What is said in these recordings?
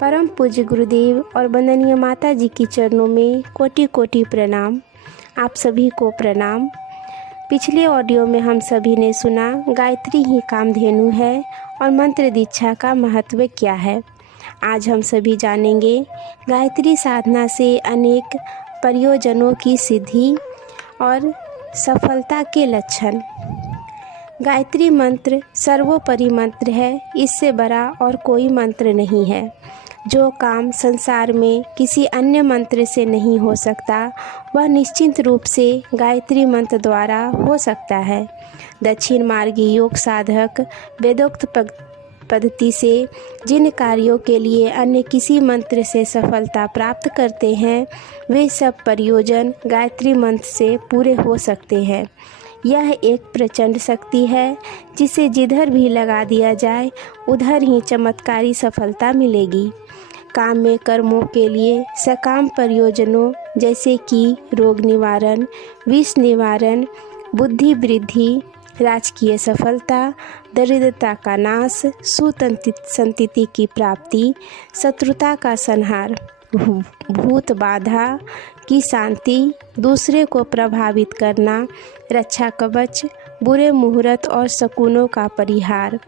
परम पूज्य गुरुदेव और वंदनीय माता जी की चरणों में कोटि कोटि प्रणाम। आप सभी को प्रणाम। पिछले ऑडियो में हम सभी ने सुना गायत्री ही कामधेनु है और मंत्र दीक्षा का महत्व क्या है। आज हम सभी जानेंगे गायत्री साधना से अनेक प्रयोजनों की सिद्धि और सफलता के लक्षण। गायत्री मंत्र सर्वोपरि मंत्र है, इससे बड़ा और कोई मंत्र नहीं है। जो काम संसार में किसी अन्य मंत्र से नहीं हो सकता वह निश्चित रूप से गायत्री मंत्र द्वारा हो सकता है। दक्षिण मार्गी योग साधक वेदोक्त पद्धति से जिन कार्यों के लिए अन्य किसी मंत्र से सफलता प्राप्त करते हैं वे सब प्रयोजन गायत्री मंत्र से पूरे हो सकते हैं। यह एक प्रचंड शक्ति है जिसे जिधर भी लगा दिया जाए उधर ही चमत्कारी सफलता मिलेगी। काम में कर्मों के लिए सकाम प्रयोजनों जैसे कि रोग निवारण, विष निवारण, बुद्धि वृद्धि, राजकीय सफलता, दरिद्रता का नाश, संतति की प्राप्ति, शत्रुता का संहार, भूत बाधा की शांति, दूसरे को प्रभावित करना, रक्षा कवच, बुरे मुहूर्त और शकुनों का परिहार,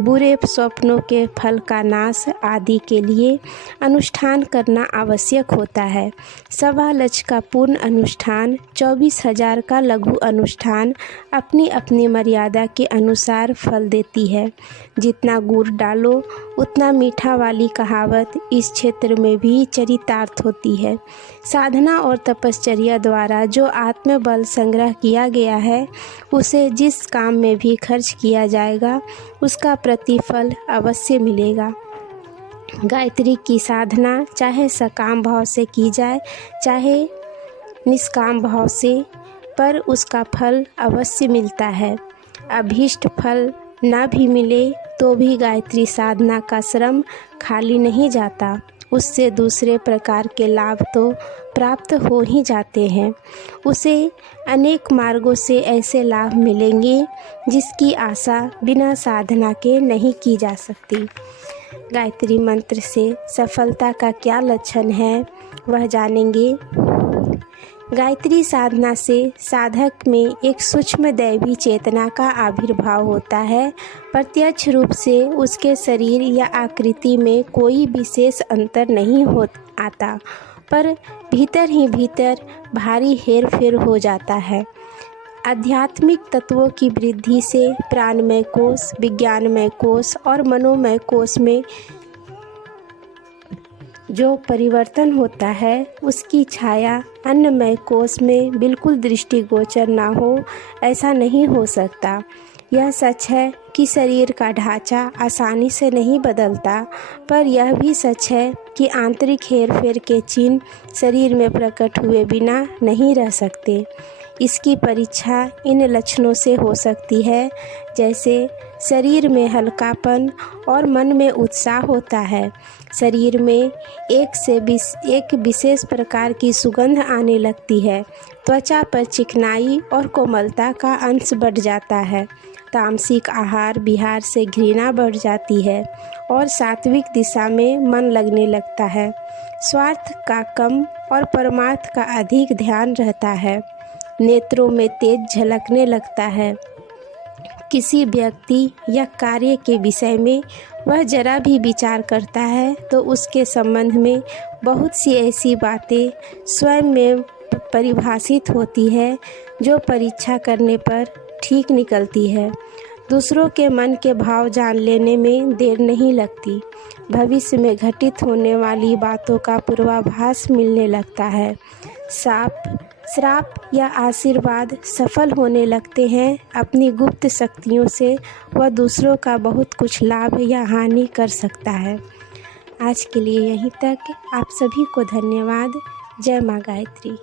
बुरे स्वप्नों के फल का नाश आदि के लिए अनुष्ठान करना आवश्यक होता है। 1.25 लाख का पूर्ण अनुष्ठान, 24,000 का लघु अनुष्ठान अपनी अपनी मर्यादा के अनुसार फल देती है। जितना गुड़ डालो उतना मीठा वाली कहावत इस क्षेत्र में भी चरितार्थ होती है। साधना और तपश्चर्या द्वारा जो आत्मबल संग्रह किया गया है उसे जिस काम में भी खर्च किया जाएगा उसका प्रतिफल अवश्य मिलेगा। गायत्री की साधना चाहे सकाम भाव से की जाए चाहे निष्काम भाव से, पर उसका फल अवश्य मिलता है। अभीष्ट फल न भी मिले तो भी गायत्री साधना का श्रम खाली नहीं जाता, उससे दूसरे प्रकार के लाभ तो प्राप्त हो ही जाते हैं। उसे अनेक मार्गों से ऐसे लाभ मिलेंगे जिसकी आशा बिना साधना के नहीं की जा सकती। गायत्री मंत्र से सफलता का क्या लक्षण है वह जानेंगे। गायत्री साधना से साधक में एक सूक्ष्म दैवी चेतना का आविर्भाव होता है। प्रत्यक्ष रूप से उसके शरीर या आकृति में कोई विशेष अंतर नहीं आता, पर भीतर ही भीतर भारी हेर फेर हो जाता है। आध्यात्मिक तत्वों की वृद्धि से प्राणमय कोश, विज्ञानमय कोश और मनोमय कोश में जो परिवर्तन होता है उसकी छाया अन्नमय कोश में बिल्कुल दृष्टिगोचर ना हो, ऐसा नहीं हो सकता। यह सच है कि शरीर का ढांचा आसानी से नहीं बदलता, पर यह भी सच है कि आंतरिक हेरफेर के चिन्ह शरीर में प्रकट हुए बिना नहीं रह सकते। इसकी परीक्षा इन लक्षणों से हो सकती है, जैसे शरीर में हल्कापन और मन में उत्साह होता है। शरीर में एक विशेष प्रकार की सुगंध आने लगती है। त्वचा पर चिकनाई और कोमलता का अंश बढ़ जाता है। तामसिक आहार विहार से घृणा बढ़ जाती है और सात्विक दिशा में मन लगने लगता है। स्वार्थ का कम और परमार्थ का अधिक ध्यान रहता है। नेत्रों में तेज झलकने लगता है। किसी व्यक्ति या कार्य के विषय में वह जरा भी विचार करता है तो उसके संबंध में बहुत सी ऐसी बातें स्वयं में परिभाषित होती है जो परीक्षा करने पर ठीक निकलती है। दूसरों के मन के भाव जान लेने में देर नहीं लगती। भविष्य में घटित होने वाली बातों का पूर्वाभास मिलने लगता है। श्राप या आशीर्वाद सफल होने लगते हैं। अपनी गुप्त शक्तियों से वह दूसरों का बहुत कुछ लाभ या हानि कर सकता है। आज के लिए यहीं तक। आप सभी को धन्यवाद। जय माँ गायत्री।